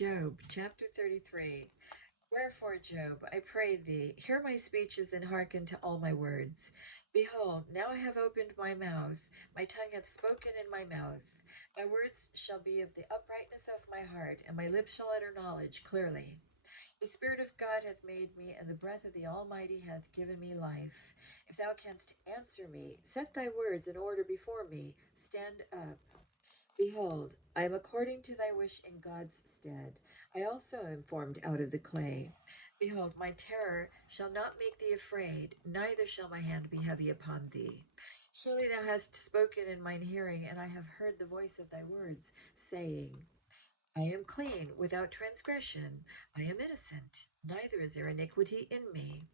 Job, chapter 33. Wherefore, Job, I pray thee, hear my speeches and hearken to all my words. Behold, now I have opened my mouth, my tongue hath spoken in my mouth. My words shall be of the uprightness of my heart, and my lips shall utter knowledge clearly. The Spirit of God hath made me, and the breath of the Almighty hath given me life. If thou canst answer me, set thy words in order before me. Stand up. Behold, I am according to thy wish in God's stead. I also am formed out of the clay. Behold, my terror shall not make thee afraid, neither shall my hand be heavy upon thee. Surely thou hast spoken in mine hearing, and I have heard the voice of thy words, saying, I am clean, without transgression. I am innocent, neither is there iniquity in me.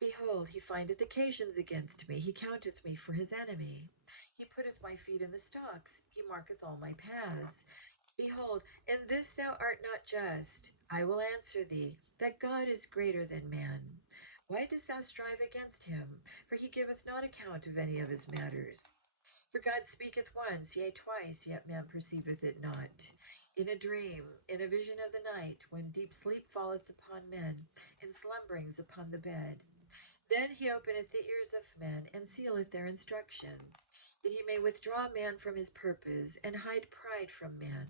Behold, he findeth occasions against me. He counteth me for his enemy. He putteth my feet in the stocks. He marketh all my paths. Behold, in this thou art not just. I will answer thee, that God is greater than man. Why dost thou strive against him? For he giveth not account of any of his matters. For God speaketh once, yea, twice, yet man perceiveth it not. In a dream, in a vision of the night, when deep sleep falleth upon men, in slumberings upon the bed. Then he openeth the ears of men, and sealeth their instruction, that he may withdraw man from his purpose, and hide pride from man.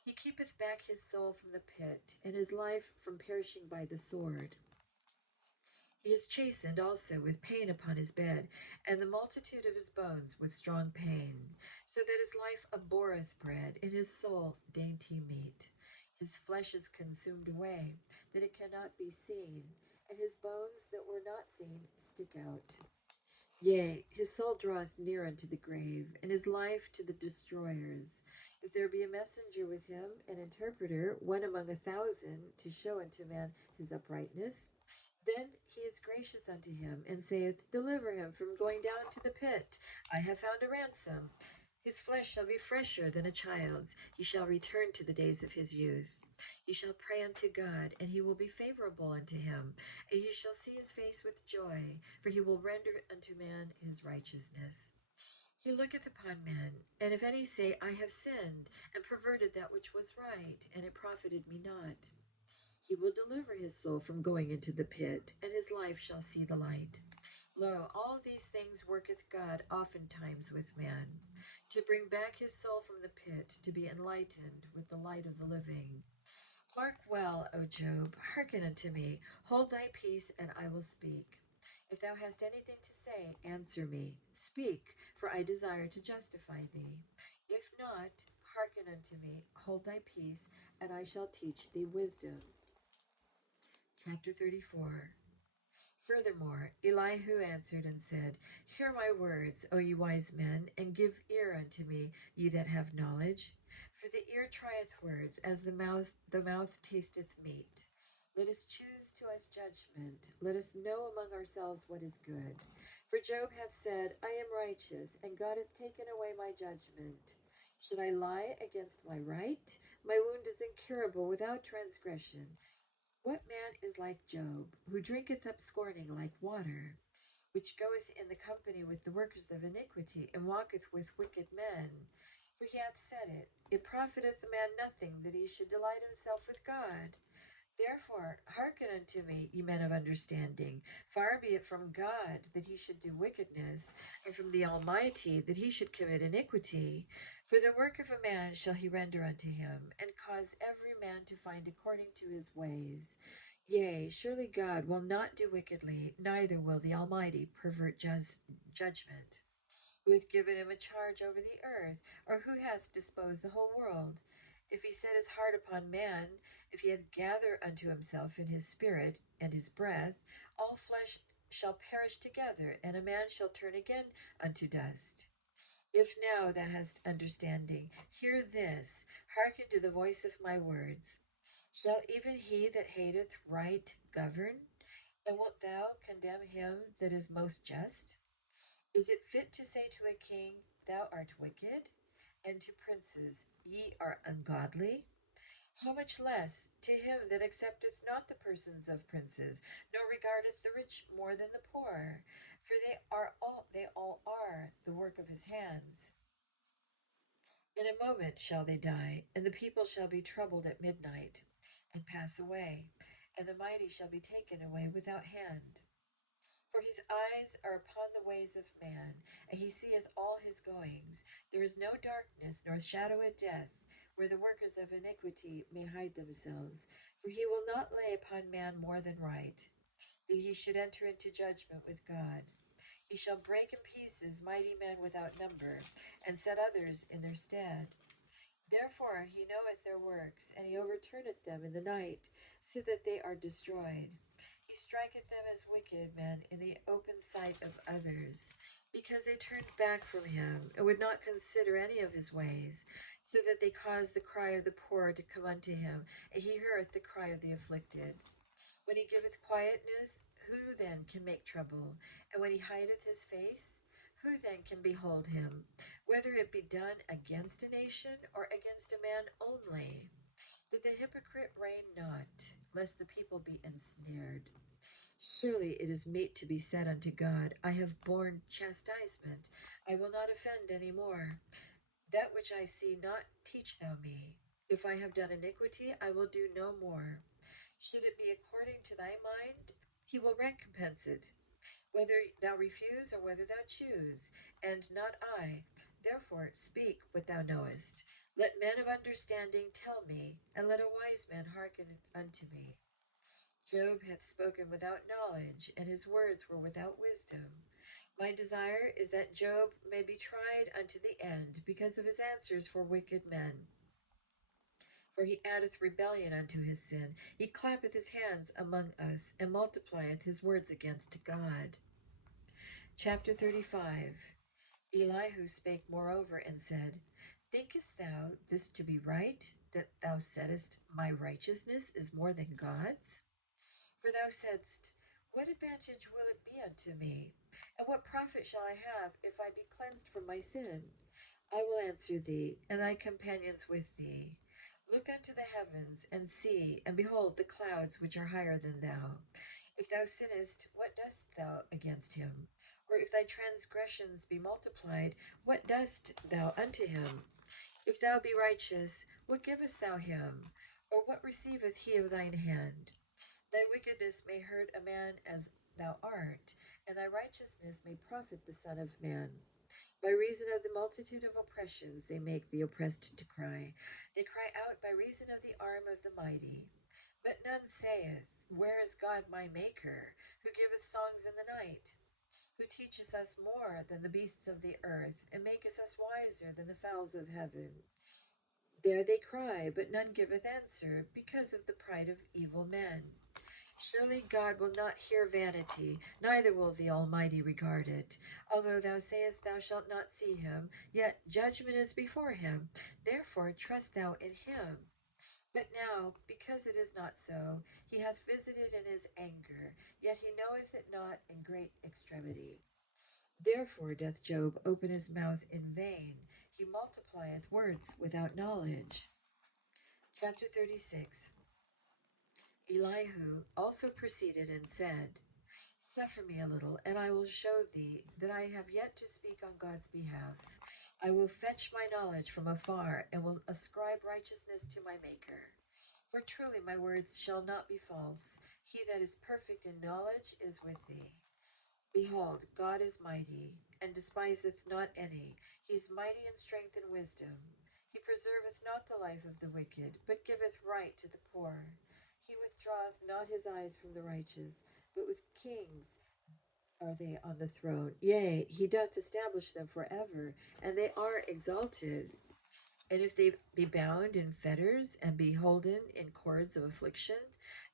He keepeth back his soul from the pit, and his life from perishing by the sword. He is chastened also with pain upon his bed, and the multitude of his bones with strong pain, so that his life abhorreth bread, and his soul dainty meat. His flesh is consumed away, that it cannot be seen, and his bones that were not seen stick out. Yea, his soul draweth near unto the grave, and his life to the destroyers. If there be a messenger with him, an interpreter, one among 1,000, to show unto man his uprightness, then he is gracious unto him, and saith, Deliver him from going down to the pit. I have found a ransom. His flesh shall be fresher than a child's. He shall return to the days of his youth. He shall pray unto God, and he will be favorable unto him. And he shall see his face with joy, for he will render unto man his righteousness. He looketh upon men, and if any say, I have sinned, and perverted that which was right, and it profited me not, he will deliver his soul from going into the pit, and his life shall see the light. Lo, all these things worketh God oftentimes with man, to bring back his soul from the pit, to be enlightened with the light of the living. Mark well, O Job, hearken unto me, hold thy peace, and I will speak. If thou hast anything to say, answer me. Speak, for I desire to justify thee. If not, hearken unto me, hold thy peace, and I shall teach thee wisdom. Chapter 34. Furthermore, Elihu answered and said, Hear my words, O ye wise men, and give ear unto me, ye that have knowledge. For the ear trieth words, as the mouth tasteth meat. Let us choose to us judgment. Let us know among ourselves what is good. For Job hath said, I am righteous, and God hath taken away my judgment. Should I lie against my right? My wound is incurable without transgression. What man is like Job, who drinketh up scorning like water, which goeth in the company with the workers of iniquity, and walketh with wicked men? For he hath said it, It profiteth the man nothing that he should delight himself with God. Therefore, hearken unto me, ye men of understanding. Far be it from God that he should do wickedness, and from the Almighty that he should commit iniquity. For the work of a man shall he render unto him, and cause every man to find according to his ways. Yea, surely God will not do wickedly, neither will the Almighty pervert judgment. Who hath given him a charge over the earth, or who hath disposed the whole world? If he set his heart upon man, if he hath gathered unto himself in his spirit and his breath, all flesh shall perish together, and a man shall turn again unto dust. If now thou hast understanding, hear this, hearken to the voice of my words. Shall even he that hateth right govern? And wilt thou condemn him that is most just? Is it fit to say to a king, Thou art wicked, and to princes, Ye are ungodly? How much less to him that accepteth not the persons of princes, nor regardeth the rich more than the poor, for they all are the work of his hands. In a moment shall they die, and the people shall be troubled at midnight, and pass away, and the mighty shall be taken away without hand. For his eyes are upon the ways of man, and he seeth all his goings. There is no darkness, nor shadow of death, where the workers of iniquity may hide themselves. For he will not lay upon man more than right, that he should enter into judgment with God. He shall break in pieces mighty men without number, and set others in their stead. Therefore he knoweth their works, and he overturneth them in the night, so that they are destroyed. He striketh them as wicked men in the open sight of others, because they turned back from him, and would not consider any of his ways, so that they caused the cry of the poor to come unto him, and he heareth the cry of the afflicted. When he giveth quietness, who then can make trouble? And when he hideth his face, who then can behold him? Whether it be done against a nation or against a man only, that the hypocrite reign not, lest the people be ensnared. Surely it is meet to be said unto God, I have borne chastisement, I will not offend any more. That which I see not, teach thou me. If I have done iniquity, I will do no more. Should it be according to thy mind, he will recompense it, whether thou refuse or whether thou choose, and not I. Therefore speak what thou knowest. Let men of understanding tell me, and let a wise man hearken unto me. Job hath spoken without knowledge, and his words were without wisdom. My desire is that Job may be tried unto the end, because of his answers for wicked men. For he addeth rebellion unto his sin. He clappeth his hands among us, and multiplieth his words against God. Chapter 35. Elihu spake moreover and said, Thinkest thou this to be right, that thou saidst, My righteousness is more than God's? For thou saidst, What advantage will it be unto me? And what profit shall I have if I be cleansed from my sin? I will answer thee, and thy companions with thee. Look unto the heavens, and see, and behold the clouds which are higher than thou. If thou sinnest, what dost thou against him? Or if thy transgressions be multiplied, what dost thou unto him? If thou be righteous, what givest thou him? Or what receiveth he of thine hand? Thy wickedness may hurt a man as thou art, and thy righteousness may profit the Son of Man. By reason of the multitude of oppressions, they make the oppressed to cry. They cry out by reason of the arm of the mighty. But none saith, Where is God my Maker, who giveth songs in the night? Who teacheth us more than the beasts of the earth, and maketh us wiser than the fowls of heaven? There they cry, but none giveth answer, because of the pride of evil men. Surely God will not hear vanity, neither will the Almighty regard it. Although thou sayest thou shalt not see him, yet judgment is before him. Therefore trust thou in him. But now, because it is not so, he hath visited in his anger, yet he knoweth it not in great extremity. Therefore doth Job open his mouth in vain, he multiplieth words without knowledge. Chapter 36. Elihu also proceeded and said, Suffer me a little, and I will show thee that I have yet to speak on God's behalf. I will fetch my knowledge from afar, and will ascribe righteousness to my Maker. For truly my words shall not be false. He that is perfect in knowledge is with thee. Behold, God is mighty, and despiseth not any. He is mighty in strength and wisdom. He preserveth not the life of the wicked, but giveth right to the poor. He withdraweth not his eyes from the righteous, but with kings are they on the throne. Yea, he doth establish them forever, and they are exalted. And if they be bound in fetters, and be holden in cords of affliction,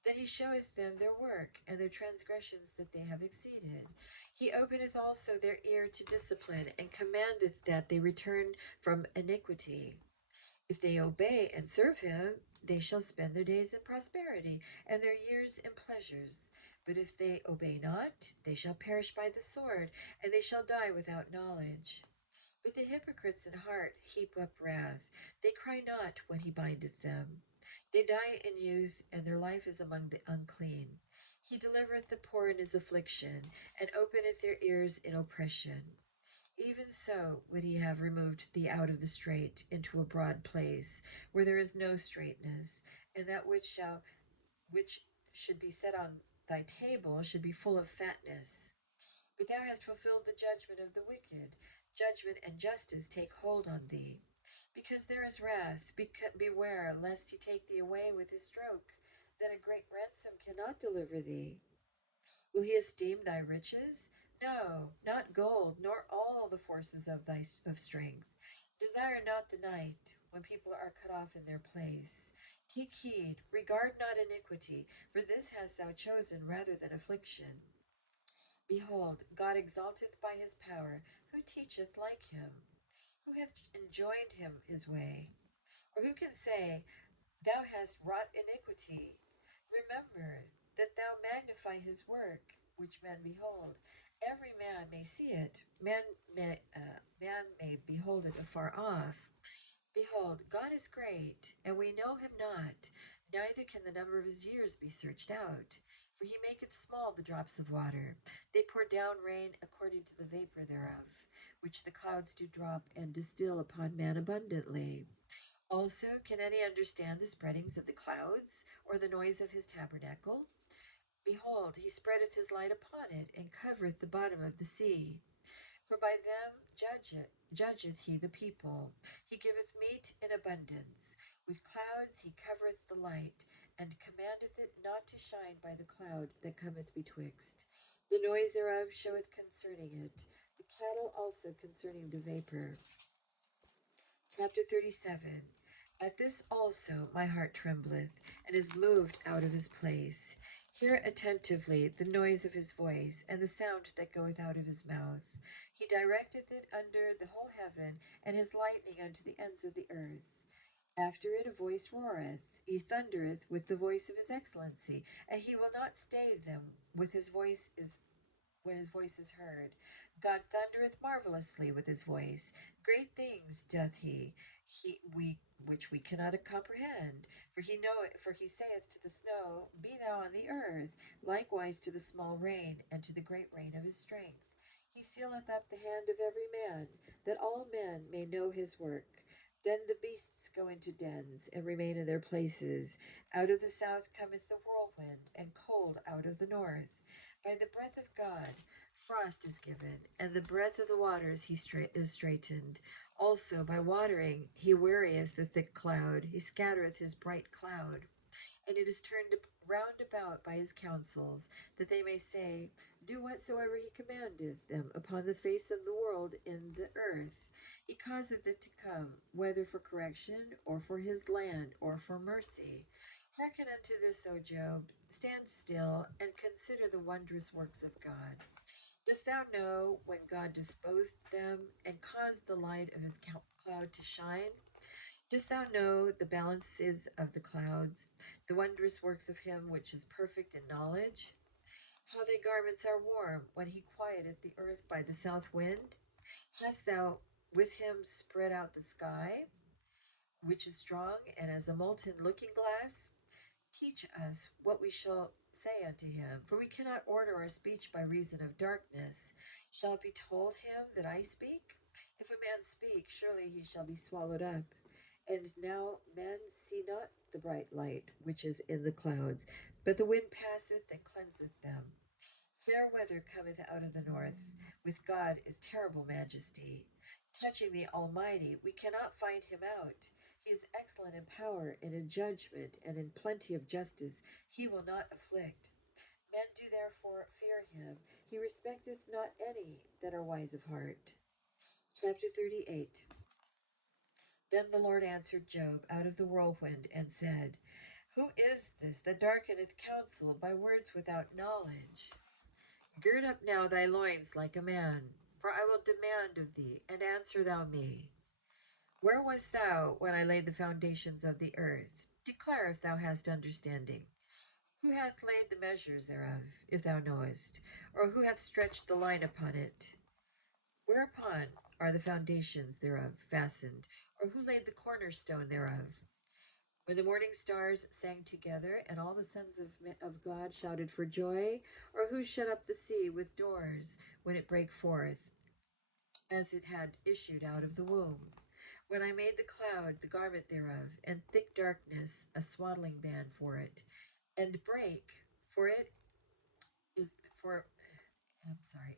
then he showeth them their work, and their transgressions that they have exceeded. He openeth also their ear to discipline, and commandeth that they return from iniquity. If they obey and serve him, they shall spend their days in prosperity, and their years in pleasures. But if they obey not, they shall perish by the sword, and they shall die without knowledge. But the hypocrites in heart heap up wrath. They cry not when he bindeth them. They die in youth, and their life is among the unclean. He delivereth the poor in his affliction, and openeth their ears in oppression. Even so would he have removed thee out of the strait into a broad place, where there is no straightness, and that which should be set on thy table should be full of fatness. But thou hast fulfilled the judgment of the wicked. Judgment and justice take hold on thee. Because there is wrath, beware lest he take thee away with his stroke. Then a great ransom cannot deliver thee. Will he esteem thy riches? No, not gold, nor all the forces of thy of strength. Desire not the night, when people are cut off in their place. Take heed, regard not iniquity, for this hast thou chosen rather than affliction. Behold, God exalteth by his power. Who teacheth like him? Who hath enjoined him his way? Or who can say, Thou hast wrought iniquity? Remember that thou magnify his work, which men behold. Every man may see it. Man may behold it afar off. Behold, God is great, and we know him not, neither can the number of his years be searched out. For he maketh small the drops of water. They pour down rain according to the vapor thereof, which the clouds do drop and distill upon man abundantly. Also, can any understand the spreadings of the clouds, or the noise of his tabernacle? Behold, he spreadeth his light upon it, and covereth the bottom of the sea. For by them judgeth he the people. He giveth meat in abundance. With clouds he covereth the light, and commandeth it not to shine by the cloud that cometh betwixt. The noise thereof showeth concerning it, the cattle also concerning the vapor. Chapter 37. At this also my heart trembleth, and is moved out of his place. Hear attentively the noise of his voice, and the sound that goeth out of his mouth. He directeth it under the whole heaven, and his lightning unto the ends of the earth. After it a voice roareth, he thundereth with the voice of his excellency, and he will not stay them with his voice is when his voice is heard. God thundereth marvelously with his voice. Great things doth which we cannot comprehend. For he saith to the snow, Be thou on the earth, likewise to the small rain, and to the great rain of his strength. He sealeth up the hand of every man, that all men may know his work. Then the beasts go into dens, and remain in their places. Out of the south cometh the whirlwind, and cold out of the north. By the breath of God, frost is given, and the breath of the waters is straitened. Also by watering he wearieth the thick cloud, he scattereth his bright cloud. And it is turned round about by his counsels, that they may say, Do whatsoever he commandeth them upon the face of the world in the earth. He causeth it to come, whether for correction, or for his land, or for mercy. Hearken unto this, O Job. Stand still, and consider the wondrous works of God. Dost thou know when God disposed them, and caused the light of his cloud to shine? Dost thou know the balances of the clouds, the wondrous works of him which is perfect in knowledge? How thy garments are warm when he quieteth the earth by the south wind? Hast thou with him spread out the sky, which is strong and as a molten looking glass? Teach us what we shall say unto him, for we cannot order our speech by reason of darkness. Shall it be told him that I speak? If a man speak, surely he shall be swallowed up. And now men see not the bright light which is in the clouds, but the wind passeth and cleanseth them. Fair weather cometh out of the north. With God is terrible majesty. Touching the Almighty, we cannot find him out. He is excellent in power and in judgment, and in plenty of justice. He will not afflict. Men do therefore fear him. He respecteth not any that are wise of heart. Chapter 38. Then the Lord answered Job out of the whirlwind, and said, Who is this that darkeneth counsel by words without knowledge? Gird up now thy loins like a man, for I will demand of thee, and answer thou me. Where wast thou when I laid the foundations of the earth? Declare if thou hast understanding. Who hath laid the measures thereof, if thou knowest? Or who hath stretched the line upon it? Whereupon are the foundations thereof fastened? Or who laid the cornerstone thereof? When the morning stars sang together, and all the sons of God shouted for joy? Or who shut up the sea with doors when it brake forth? as it had issued out of the womb. When I made the cloud the garment thereof, and thick darkness a swaddling band for it, and break, for it is for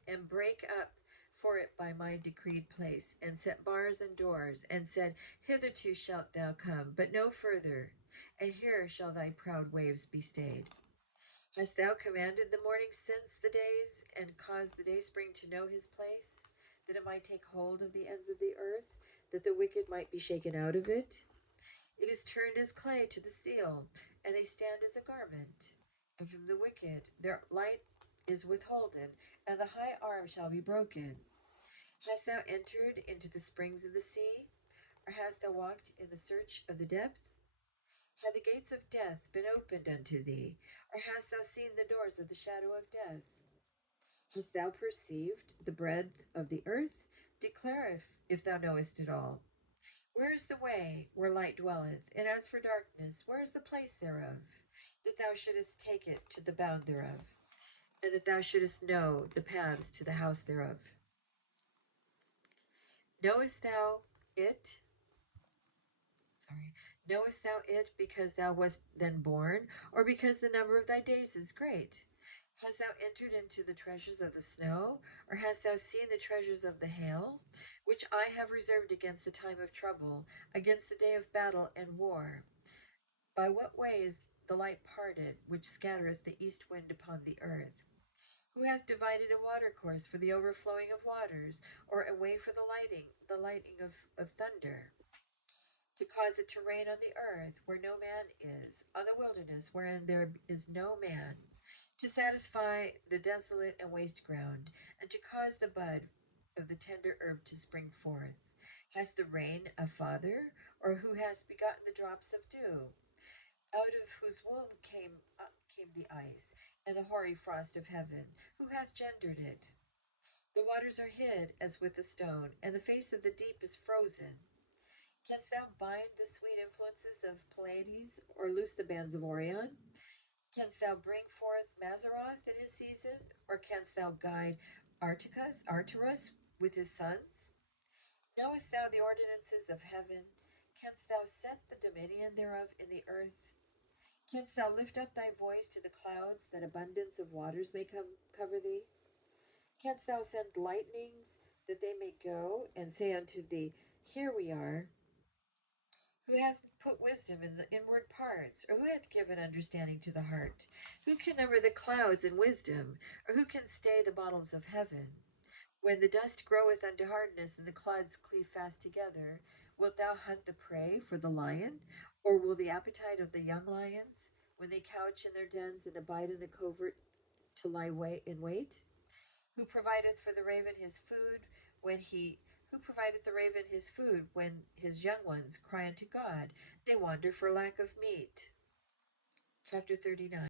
and break up for it by my decreed place, and set bars and doors, and said, Hitherto shalt thou come, but no further, and here shall thy proud waves be stayed. Hast thou commanded the morning since the days, and caused the dayspring to know his place, that it might take hold of the ends of the earth, that the wicked might be shaken out of it? It is turned as clay to the seal, and they stand as a garment. And from the wicked their light is withholden, and the high arm shall be broken. Hast thou entered into the springs of the sea, or hast thou walked in the search of the depth? Had the gates of death been opened unto thee, or hast thou seen the doors of the shadow of death? Hast thou perceived the breadth of the earth? Declare if thou knowest it all. Where is the way where light dwelleth? And as for darkness, where is the place thereof? That thou shouldest take it to the bound thereof, and that thou shouldest know the paths to the house thereof. Knowest thou it? Knowest thou it because thou wast then born, or because the number of thy days is great? Hast thou entered into the treasures of the snow, or hast thou seen the treasures of the hail, which I have reserved against the time of trouble, against the day of battle and war? By what way is the light parted, which scattereth the east wind upon the earth? Who hath divided a watercourse for the overflowing of waters, or a way for the lightning of thunder? To cause it to rain on the earth where no man is, on the wilderness wherein there is no man, to satisfy the desolate and waste ground, and to cause the bud of the tender herb to spring forth. Has the rain a father, or who has begotten the drops of dew, out of whose womb came the ice, and the hoary frost of heaven? Who hath gendered it? The waters are hid as with a stone, and the face of the deep is frozen. Canst thou bind the sweet influences of Pleiades, or loose the bands of Orion? Canst thou bring forth Mazzaroth in his season, or canst thou guide Arcturus with his sons? Knowest thou the ordinances of heaven? Canst thou set the dominion thereof in the earth? Canst thou lift up thy voice to the clouds, that abundance of waters may cover thee? Canst thou send lightnings, that they may go, and say unto thee, Here we are? Who hath put wisdom in the inward parts, or who hath given understanding to the heart? Who can number the clouds in wisdom, or who can stay the bottles of heaven? When the dust groweth unto hardness, and the clods cleave fast together, wilt thou hunt the prey for the lion, or will the appetite of the young lions, when they couch in their dens and abide in the covert, to lie in wait? Who provideth for the raven his food when he who provideth the raven his food when his young ones cry unto God? They wander for lack of meat. Chapter 39.